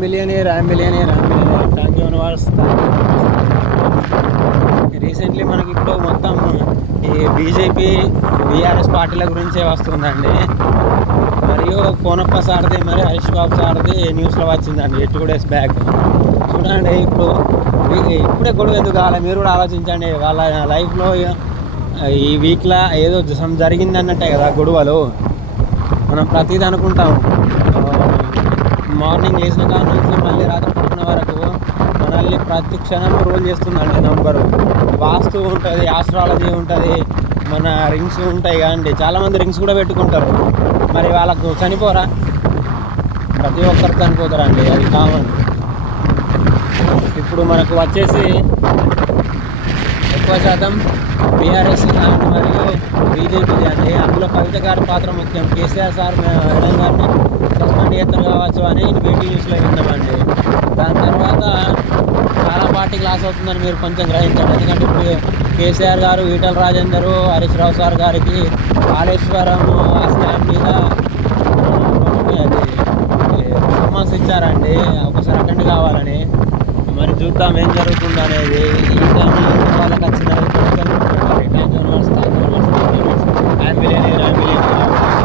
Millionaire thank you universe. Recently మనకి ఇప్పుడు మొత్తం ఈ బీజేపీ బీఆర్ఎస్ పార్టీల గురించే వస్తుందండి. మరియు కోనప్ప సార్ది మరి హరీష్ బాబు సార్ది న్యూస్లో వచ్చిందండి 2 days బ్యాక్. చూడండి ఇప్పుడే గొడవ ఎందుకు కావాలి మీరు కూడా ఆలోచించండి. వాళ్ళ లైఫ్లో ఈ వీక్లో ఏదో జరిగింది అన్నట్టే కదా గొడవలు. మనం ప్రతిదీ అనుకుంటాం. మార్నింగ్ లేచిన కాడ నుంచి మళ్ళీ రాత్రి పడుకునే వరకు మనల్ని ప్రతి క్షణం రోల్ చేస్తుందండి నంబరు. వాస్తు ఉంటుంది, ఆస్ట్రాలజీ ఉంటుంది, మన రింగ్స్ ఉంటాయి కదండి. చాలామంది రింగ్స్ కూడా పెట్టుకుంటారు. మరి వాళ్ళకు చనిపోరా? ప్రతి ఒక్కరు చనిపోతారండి, అది కామన్. ఇప్పుడు మనకు వచ్చేసి ఎక్కువ శాతం బీఆర్ఎస్ మరియు బీజేపీది అండి. అందులో కవిత గారి పాత్ర ముఖ్యం. కేసీఆర్ సార్ మేడం గారిని సస్పెండ్ చేస్తారు కావచ్చు అని వేటి న్యూస్లో విన్నామండి. దాని తర్వాత చాలా పార్టీకి లాస్ అవుతుందని మీరు కొంచెం గ్రహించండి. ఎందుకంటే ఇప్పుడు కేసీఆర్ గారు, ఈటల రాజేందరు, హరీష్ రావు సార్ గారికి కాళేశ్వరం స్లాబ్ మీద సమ్మన్స్ ఇచ్చారండి ఒకసారి అటెండ్ కావాలని. మరి చూద్దాం ఏం జరుగుతుందో అనేది. ఈ టైంలో వాళ్ళకి వచ్చిన